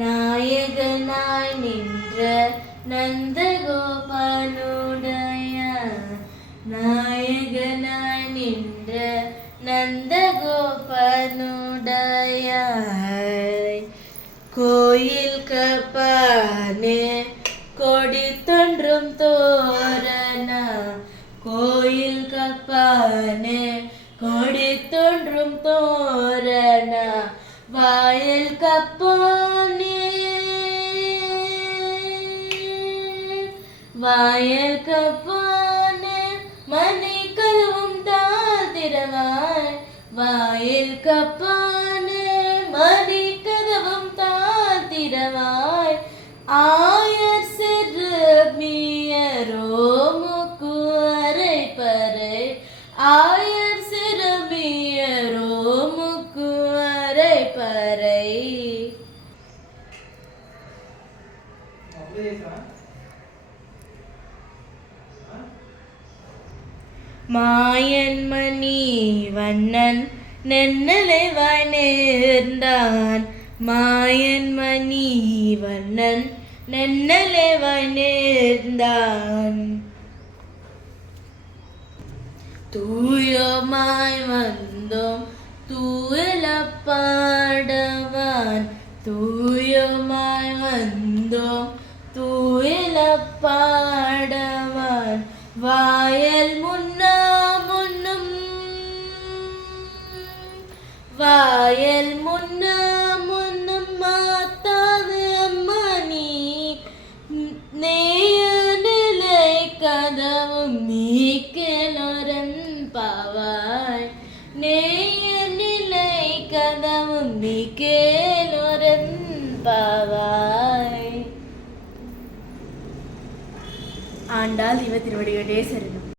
நாயகனாய் நின்ற நந்தகோபனுடைய நாயகனாய் நின்ற நந்தகோபனுடைய கோயில் கப்பானே கொடி தோன்றும் தோரண கோயில் கப்பானே கொடி தோன்றும் தோரண வாயில் கப்பானே வாயில் கப்பானே மணி கதவும் தாத்திரவாய் வாயில் கப்பானே மணி கதவும் தாத்திரவாய் ஆயர் சிறுமியரோ முக்கு அரை பறை ஆயர் சிறுமியரோ முக்கு அரை பறை மாயன் மணி வண்ணன் நென்னலைவாய் நேர்ந்தான் மாயன் மணி வண்ணன் நென்னலைவாய் நேர்ந்தான் தூயமாய் வந்தோம் தூயலப்பாடவான் தூயமாய் வந்தோம் தூயலப்பாடவான் வாயல் முன்னா முன்னும் வாயல் முன்னா முன்னும் மாத்தாது அம்மணி நேய நிலை கதவும் நீக்கலோரன் பாவாய் நேய நிலை கதவும் நீக்கலோரன் பாவாய். ஆண்டாள் இவ திருவடிகளே சரணம்.